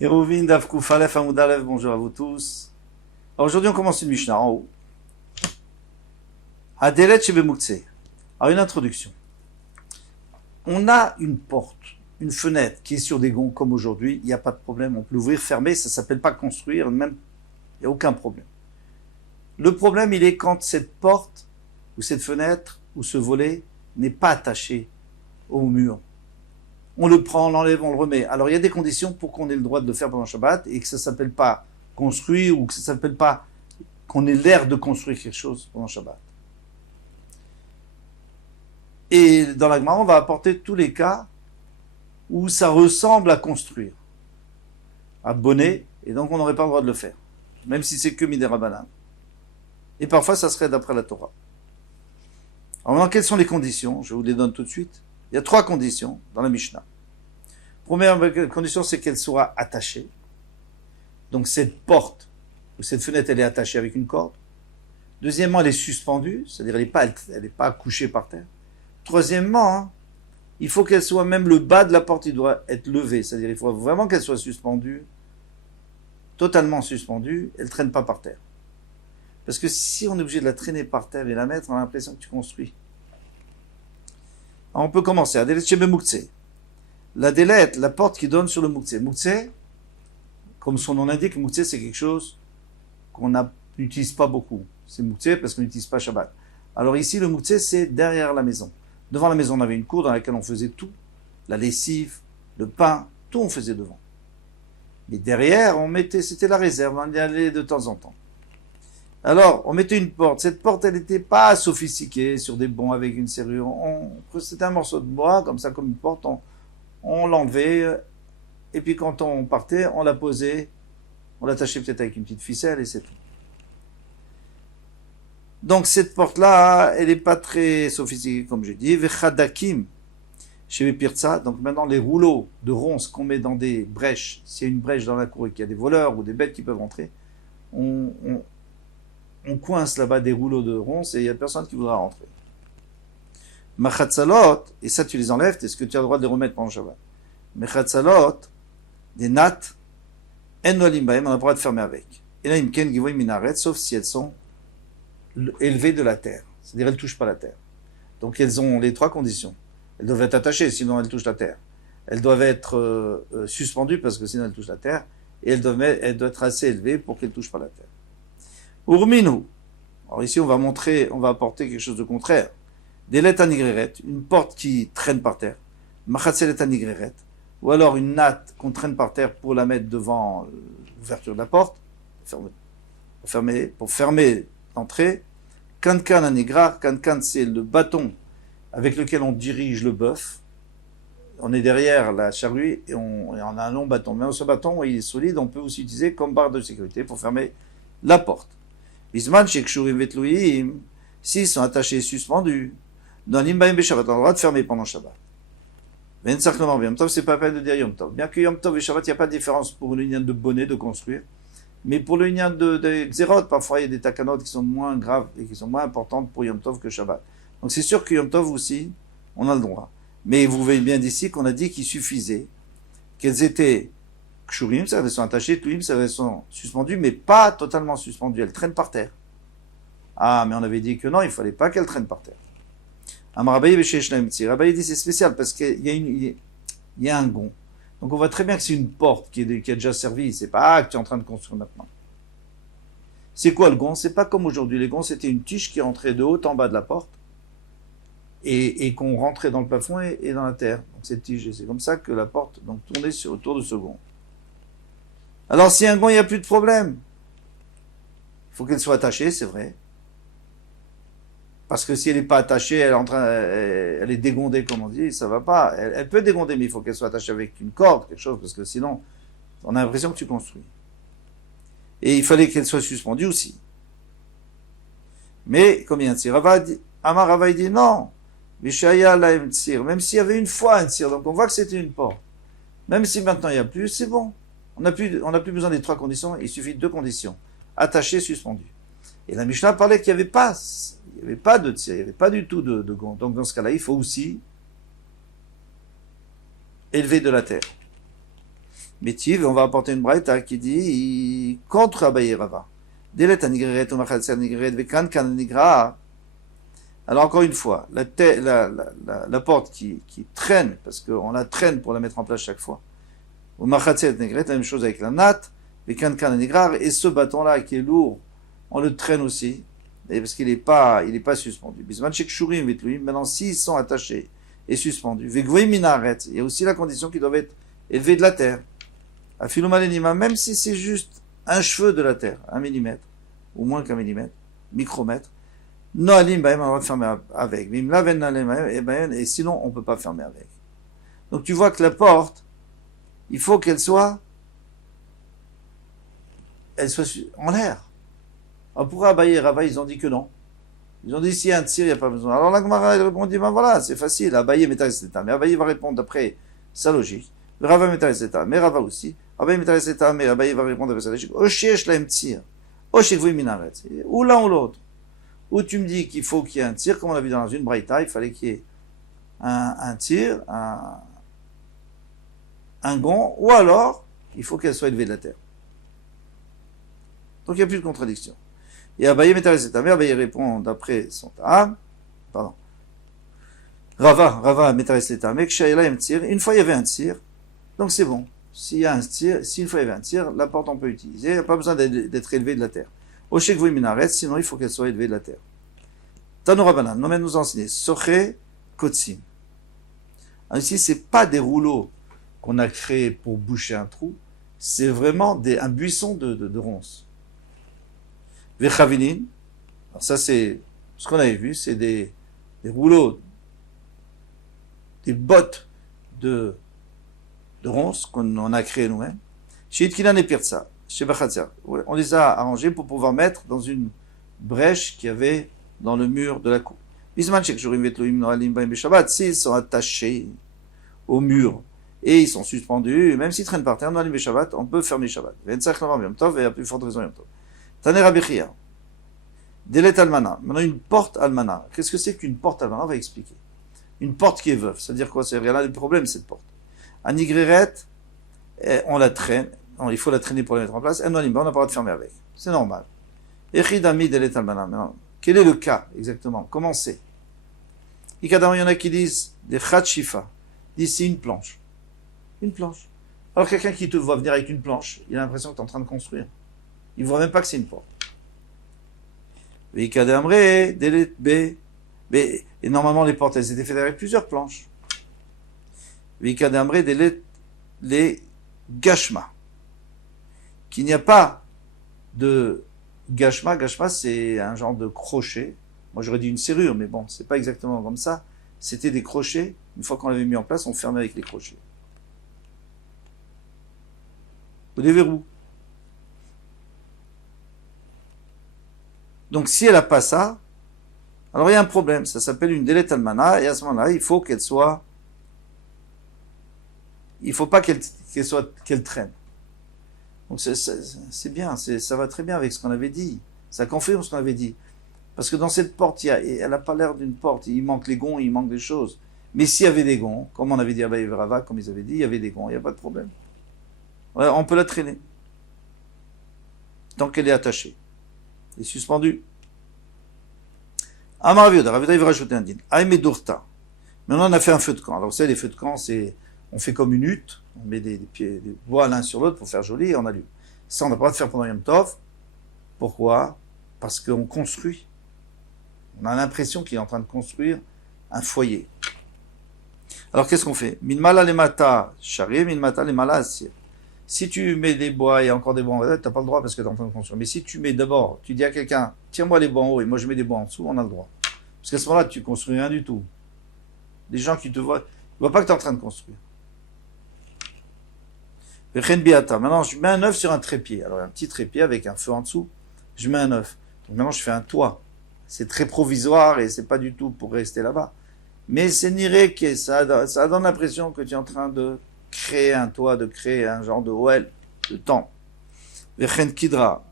Hérouvin Davkouf Aleph Hamoud Aleph, bonjour à vous tous. Alors aujourd'hui on commence une Mishnah en haut. Hadelet Shebemuktseh. Alors une introduction. On a une porte, une fenêtre qui est sur des gonds comme aujourd'hui, il n'y a pas de problème, on peut l'ouvrir, fermer, ça ne s'appelle pas construire, même il n'y a aucun problème. Le problème il est quand cette porte, ou cette fenêtre, ou ce volet n'est pas attaché au mur. On le prend, on l'enlève, on le remet. Alors il y a des conditions pour qu'on ait le droit de le faire pendant Shabbat et que ça ne s'appelle pas construire ou que ça ne s'appelle pas qu'on ait l'air de construire quelque chose pendant Shabbat. Et dans la Gemara, on va apporter tous les cas où ça ressemble à construire, à bonner, et donc on n'aurait pas le droit de le faire, même si c'est que Midera. Et parfois ça serait d'après la Torah. Alors maintenant, quelles sont les conditions? Je vous les donne tout de suite. Il y a 3 conditions dans la Mishnah. Première condition, c'est qu'elle soit attachée. Donc cette porte ou cette fenêtre, elle est attachée avec une corde. Deuxièmement, elle est suspendue, c'est-à-dire elle n'est pas couchée par terre. Troisièmement, il faut qu'elle soit, même le bas de la porte, il doit être levé, c'est-à-dire il faut vraiment qu'elle soit suspendue, totalement suspendue, elle ne traîne pas par terre. Parce que si on est obligé de la traîner par terre et la mettre, on a l'impression que tu construis. Alors on peut commencer. Adelet Shebemuktseh. La délette, la porte qui donne sur le Muktseh. Muktseh, comme son nom l'indique, Muktseh c'est quelque chose qu'on n'utilise pas beaucoup. C'est Muktseh parce qu'on n'utilise pas Shabbat. Alors ici, le Muktseh c'est derrière la maison. Devant la maison, on avait une cour dans laquelle on faisait tout. La lessive, le pain, tout on faisait devant. Mais derrière, c'était la réserve, on y allait de temps en temps. Alors, on mettait une porte. Cette porte, elle n'était pas sophistiquée, sur des bancs avec une serrure. C'était un morceau de bois, comme ça, comme une porte. On l'enlevait, et puis quand on partait, on la posait, on l'attachait peut-être avec une petite ficelle, et c'est tout. Donc cette porte-là, elle n'est pas très sophistiquée, comme j'ai dit. Vechadakim, chez Pirza, donc maintenant les rouleaux de ronces qu'on met dans des brèches, s'il y a une brèche dans la cour et qu'il y a des voleurs ou des bêtes qui peuvent rentrer, on coince là-bas des rouleaux de ronces et il n'y a personne qui voudra rentrer. Machatzalot, et ça tu les enlèves, est-ce que tu as le droit de les remettre pendant le Shabbat? Machatzalot, des nattes, en nolim bahem, on a le droit de fermer avec. Et là, imken givoy minaret, sauf si elles sont élevées de la terre. C'est-à-dire, elles ne touchent pas la terre. Donc, elles ont les 3 conditions. Elles doivent être attachées, sinon elles touchent la terre. Elles doivent être suspendues, parce que sinon elles touchent la terre. Et elles doivent être assez élevées pour qu'elles ne touchent pas la terre. Urminu. Alors ici, on va apporter quelque chose de contraire. Des lettres anigreret, une porte qui traîne par terre. Machatzelet anigreret. Ou alors une natte qu'on traîne par terre pour la mettre devant l'ouverture de la porte. Pour fermer l'entrée. Kankan anigrar. Kankan, c'est le bâton avec lequel on dirige le bœuf. On est derrière la charrue et on a un long bâton. Mais ce bâton, il est solide, on peut aussi l'utiliser comme barre de sécurité pour fermer la porte. Bisman shekshurim vetluim, s'ils sont attachés et suspendus, dans l'imbaim beshabbat, on a le droit de fermer pendant Shabbat. Vensachlement, Yom Tov, c'est pas la peine de dire Yom Tov. Bien que Yom Tov et Shabbat, il n'y a pas de différence pour l'union de bonnet de construire. Mais pour l'union de Xerot, parfois il y a des takanot qui sont moins graves et qui sont moins importantes pour Yom Tov que Shabbat. Donc c'est sûr que Yom Tov aussi, on a le droit. Mais vous voyez bien d'ici qu'on a dit qu'il suffisait qu'elles étaient kshurim, ça elles sont attachées, tluim, ça elles sont suspendues, mais pas totalement suspendues, elles traînent par terre. Ah, mais on avait dit que non, il ne fallait pas qu'elles traînent par terre. Amarabaye Rabbaye dit c'est spécial parce qu'il y a un gond. Donc on voit très bien que c'est une porte qui a déjà servi, c'est pas que tu es en train de construire maintenant. C'est quoi le gond? C'est pas comme aujourd'hui. Les gonds, c'était une tige qui rentrait de haut en bas de la porte et qu'on rentrait dans le plafond et dans la terre. Donc cette tige, c'est comme ça que la porte donc tournait autour de ce gond. Alors si un gond, il n'y a plus de problème. Il faut qu'elle soit attachée, c'est vrai. Parce que si elle n'est pas attachée, elle est dégondée, comme on dit, ça va pas. Elle peut dégonder, mais il faut qu'elle soit attachée avec une corde, quelque chose, parce que sinon, on a l'impression que tu construis. Et il fallait qu'elle soit suspendue aussi. Mais, comme il y a un tzir, Amar Rava dit non. Mishaya la tzir. Même s'il y avait une fois un tzir, donc on voit que c'était une porte. Même si maintenant il n'y a plus, c'est bon. On n'a plus besoin des 3 conditions, il suffit de 2 conditions. Attaché, suspendu. Et la Mishnah parlait qu'il n'y avait pas de tzir, il n'y avait pas du tout de gond. Donc dans ce cas-là, il faut aussi élever de la terre. Métiv, on va apporter une braïta qui dit contre Abaye Rava. Delet anigreret ou machatse anigreret vekan kan anigra. Alors encore une fois, la porte qui traîne, parce qu'on la traîne pour la mettre en place chaque fois. Ou machatse anigreret, la même chose avec la natte, vekan kan anigra, et ce bâton-là qui est lourd, on le traîne aussi, et parce qu'il n'est pas suspendu. Bisman shekshurim vetluim, maintenant s'ils sont attachés et suspendus, vegvoim minaret, il y a aussi la condition qu'ils doivent être élevés de la terre. Afilumalenima, même si c'est juste un cheveu de la terre, 1 millimètre, ou moins qu'1 millimètre, micromètre, noalim baem, on va fermer avec. Et sinon, on ne peut pas fermer avec. Donc tu vois que la porte, il faut qu'elle soit en l'air. Alors pour Abaye Rava, ils ont dit que non. Ils ont dit s'il y a un tir, il n'y a pas besoin. Alors la Gemara répondit, ben voilà, c'est facile, Abaye Metareseta. Mais Abaye va répondre d'après sa logique. Rava Metareseta, mais Rava aussi. Abaye Metareseta, mais Abaye va répondre d'après sa logique. Oshiesh laim tir. Oshekvui minaret. Ou l'un ou l'autre. Ou tu me dis qu'il faut qu'il y ait un tir, comme on l'a vu dans une braïta, il fallait qu'il y ait un tir, un gond, ou alors, il faut qu'elle soit élevée de la terre. Donc il n'y a plus de contradiction. Et Abaye Metareseta, mais Abaye répond d'après son ta'am, pardon. Rava Metareseta, mais Kshaïla aime tir. Une fois il y avait un tir, donc c'est bon. S'il y a un tir, si une fois il y avait un tir, la porte on peut utiliser, il n'y a pas besoin d'être élevé de la terre. Oshekvui minaret, sinon il faut qu'elle soit élevée de la terre. Tanoura Banan, nous enseigner, Soche Kotsim. Alors ici, c'est pas des rouleaux qu'on a créés pour boucher un trou, c'est vraiment un buisson de ronces. Vechavinin, alors ça c'est ce qu'on avait vu, c'est des rouleaux, des bottes de ronces qu'on a créées nous-mêmes. Chez Itkilan et Pirza, chez Bachatzer, on les a arrangés pour pouvoir mettre dans une brèche qu'il y avait dans le mur de la cour. Bisman Shekjurim Vetloim Noalim Baim Shabbat, s'ils sont attachés au mur et ils sont suspendus, même s'ils traînent par terre, Noalim Shabbat, on peut fermer Shabbat. Vensach Lavam Yom Tov, et à plus forte raison Yom Tov. Taner Abichia. Delet Almana. Maintenant, une porte Almana. Qu'est-ce que c'est qu'une porte Almana? On va expliquer. Une porte qui est veuve. C'est-à-dire quoi? C'est là le problème, cette porte. Anigreret, on la traîne. Il faut la traîner pour la mettre en place. On n'a pas le droit de fermer avec. C'est normal. Echidami Delet Almana. Maintenant, quel est le cas exactement? Comment c'est? Il y en a qui disent des Khatshifa. Disent c'est une planche. Une planche. Alors quelqu'un qui te voit venir avec une planche, il a l'impression que tu es en train de construire. Il ne voit même pas que c'est une porte. Et normalement, les portes, elles étaient faites avec plusieurs planches. Les gashma. Qu'il n'y a pas de gashma. Gashma, c'est un genre de crochet. Moi, j'aurais dit une serrure, mais bon, c'est pas exactement comme ça. C'était des crochets. Une fois qu'on l'avait mis en place, on fermait avec les crochets. Ou des verrous. Donc si elle n'a pas ça, alors il y a un problème, ça s'appelle une délet almana, et à ce moment-là, il faut qu'elle soit, il faut pas qu'elle traîne. Donc c'est bien, ça va très bien avec ce qu'on avait dit, ça confirme ce qu'on avait dit. Parce que dans cette porte, elle n'a pas l'air d'une porte, il manque les gonds, il manque des choses. Mais s'il y avait des gonds, comme on avait dit à Abaye Rava, comme ils avaient dit, il y avait des gonds, il n'y a pas de problème. Ouais, on peut la traîner. Tant qu'elle est attachée. Elle est suspendue. Amar Raviuda, il va rajouter un din. Aïmé Dourta. Maintenant, on a fait un feu de camp. Alors, vous savez, les feux de camp, on fait comme une hutte, on met des bois l'un sur l'autre pour faire joli et on allume. Ça, on n'a pas le droit de faire pendant Yom Tov. Pourquoi? Parce qu'on construit. On a l'impression qu'il est en train de construire un foyer. Alors, qu'est-ce qu'on fait? Minmala lemata shari, minmata lemala asir. Si tu mets des bois et encore des bois en haut, tu n'as pas le droit parce que tu es en train de construire. Mais si tu mets d'abord, tu dis à quelqu'un, tiens-moi les bois en haut et moi je mets des bois en dessous, on a le droit. Parce qu'à ce moment-là, tu construis rien du tout. Les gens qui te voient, ils ne voient pas que tu es en train de construire. Maintenant, je mets un œuf sur un trépied. Alors, un petit trépied avec un feu en dessous, je mets un œuf. Donc maintenant, je fais un toit. C'est très provisoire et c'est pas du tout pour rester là-bas. Mais c'est niré que ça donne l'impression que tu es en train de créer un toit, de créer un genre de OL, de temps. Vechen kidra.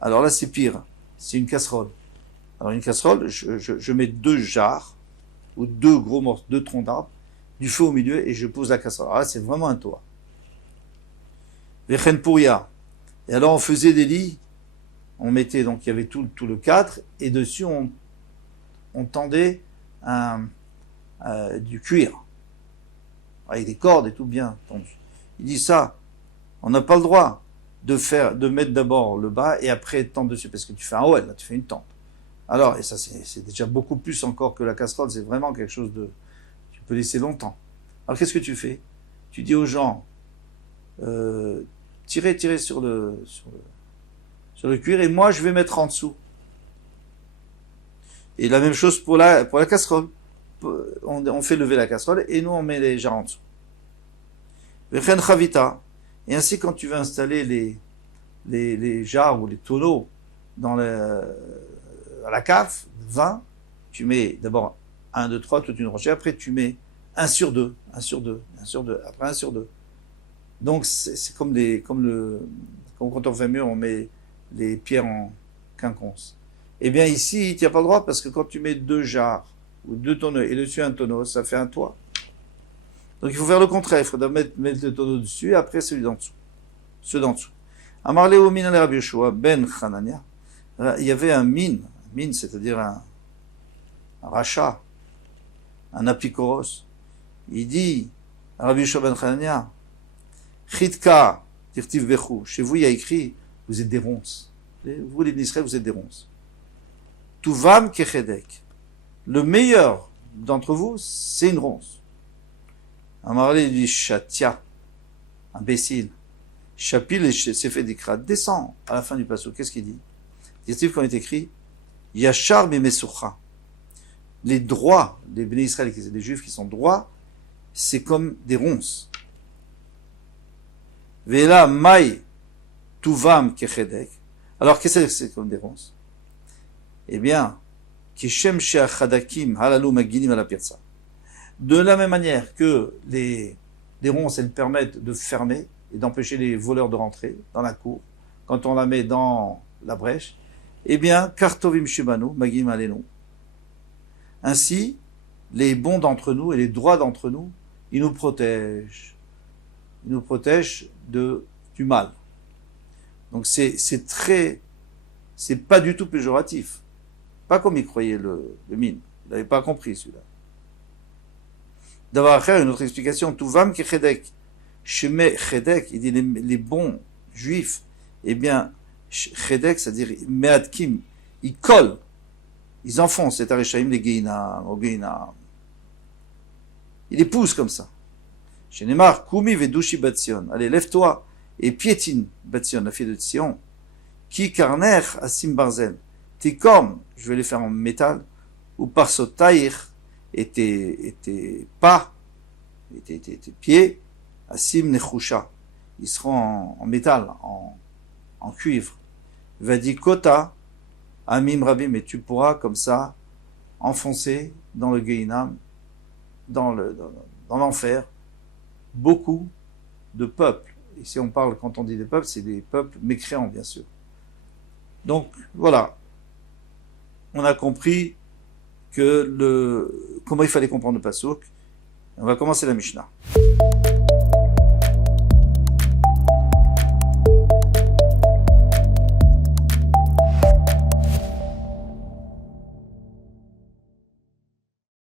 Alors là, c'est pire. C'est une casserole. Alors une casserole, je mets 2 jarres, ou 2 gros morceaux, 2 troncs d'arbres, du feu au milieu, et je pose la casserole. Alors là, c'est vraiment un toit. Vechen Pouria. Et alors on faisait des lits, on mettait, donc il y avait tout le cadre, et dessus on tendait du cuir, avec des cordes et tout bien tendu. Il dit ça, on n'a pas le droit de mettre d'abord le bas et après tendre dessus, parce que tu fais un OL, là, tu fais une tente. Alors, et ça c'est déjà beaucoup plus encore que la casserole, c'est vraiment quelque chose tu peux laisser longtemps. Alors qu'est-ce que tu fais? Tu dis aux gens, tirez sur le cuir et moi je vais mettre en dessous. Et la même chose pour la casserole. On fait lever la casserole et nous on met les jarres en dessous. Vechen chavita. Et ainsi quand tu veux installer les jarres ou les tonneaux à la cave, vin, tu mets d'abord 1, 2, 3, toute une rangée, après tu mets 1 sur 2, 1 sur 2, 1 sur 2, après 1 sur 2. Donc c'est comme quand on fait mur, on met les pierres en quinconce. Eh bien ici, tu n'as pas le droit parce que quand tu mets 2 jarres ou 2 tonneaux et dessus un tonneau, ça fait un toit. Donc il faut faire le contraire, il faut mettre le tonneau dessus et après celui d'en dessous. Ceux d'en dessous. Amar Leo min al Rabbi Yoshua ben Hanania. Il y avait un mine, c'est-à-dire un rachat, un apicoros. Il dit à Rabbi Yoshua ben Hanania, Chitka, tirtiv bechu. Chez vous, il y a écrit, vous êtes des ronces. Vous, les Israël, vous êtes des ronces. Tuvam kechedek. Le meilleur d'entre vous, c'est une ronce. Amarle dit chatia, imbécile. Chapil et s'est fait décrat. Descend à la fin du passage. Qu'est-ce qu'il dit? Dit-il qu'on est écrit, Yachar b'mesucha. Les droits des Béné Israël, des Juifs qui sont droits, c'est comme des ronces. Vela mai tuvam kechedek. Alors, qu'est-ce que c'est comme des ronces? Eh bien, kishem she'achadakim halalu maginim ala pirza. De la même manière que les ronces, elles permettent de fermer et d'empêcher les voleurs de rentrer dans la cour, quand on la met dans la brèche, eh bien, kartovim shibanu, magim alenu. Ainsi, les bons d'entre nous et les droits d'entre nous, ils nous protègent. Ils nous protègent du mal. Donc c'est pas du tout péjoratif. Pas comme il croyait le mine. Il n'avait pas compris celui-là. D'avoir à faire une autre explication. Tuvam ki chedek. Sheme chedek, il dit les bons juifs, eh bien, chedek, c'est-à-dire meadkim, ils collent, ils enfoncent cet arishaim des Geinam, au Geinam. Il les pousse comme ça. Shenemar, kumi vedushi batzion. Allez, lève-toi et piétine Batzion, la fille de Sion. Ki karner asim barzel. Tes cornes, je vais les faire en métal, ou par sotaïr, et tes pas, et tes pieds, asim nechusha. Ils seront en métal, en cuivre. Vadi kota, amim rabim, et tu pourras comme ça enfoncer dans le Geinam, dans l'enfer, beaucoup de peuples. Ici on parle, quand on dit des peuples, c'est des peuples mécréants bien sûr. Donc voilà, on a compris que comment il fallait comprendre le Passouk. On va commencer la Mishnah.